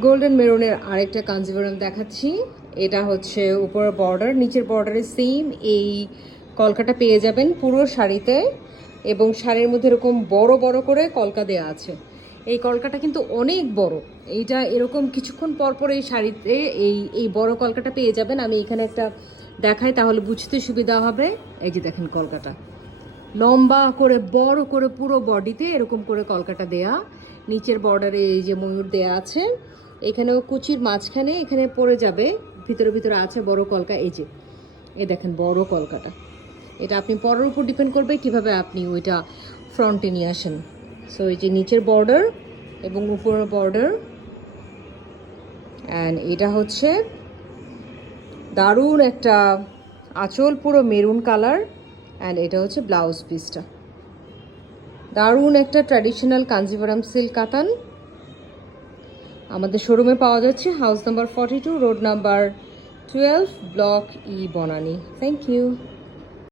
Golden মেরুনের আরেকটা কাঞ্জিভারাম দেখাচ্ছি। এটা হচ্ছে উপরের বর্ডার, নিচের বর্ডারে সেম এই কলকাটা পেয়ে যাবেন পুরো শাড়িতে, এবং শাড়ির মধ্যে এরকম বড় বড় করে কলকা দেওয়া আছে। এই কলকাটা কিন্তু অনেক বড়, এইটা এরকম কিছুক্ষণ পর পর এই শাড়িতে এই এই বড় কলকাটা পেয়ে যাবেন। আমি এখানে একটা দেখাই তাহলে বুঝতে সুবিধা হবে। এই যে দেখেন কলকাটা লম্বা করে বড় করে পুরো বডিতে এরকম করে কলকাটা দেয়া, নিচের বর্ডারে এই যে ময়ূর দেয়া আছে, এখানেও কুচির মাঝখানে এখানে পড়ে যাবে, ভিতরে ভিতরে আছে বড় কলকা। এই যে এই দেখেন বড় কলকাটা, এটা আপনি পরের উপর ডিপেন্ড করবে কিভাবে আপনি ওইটা ফ্রন্টে নিয়ে আসেন। সো এই যে নিচের বর্ডার এবং উপরের বর্ডার, অ্যান্ড এটা হচ্ছে দারুণ একটা আঁচল, পুরো মেরুন কালার, অ্যান্ড এটা হচ্ছে ব্লাউজ পিসটা। দারুণ একটা ট্র্যাডিশনাল কাঞ্জিভারাম সিল্ক কাতান আমাদের শোরুমে পাওয়া যাচ্ছে, house number 42, road number 12, block E, Banani. Thank you.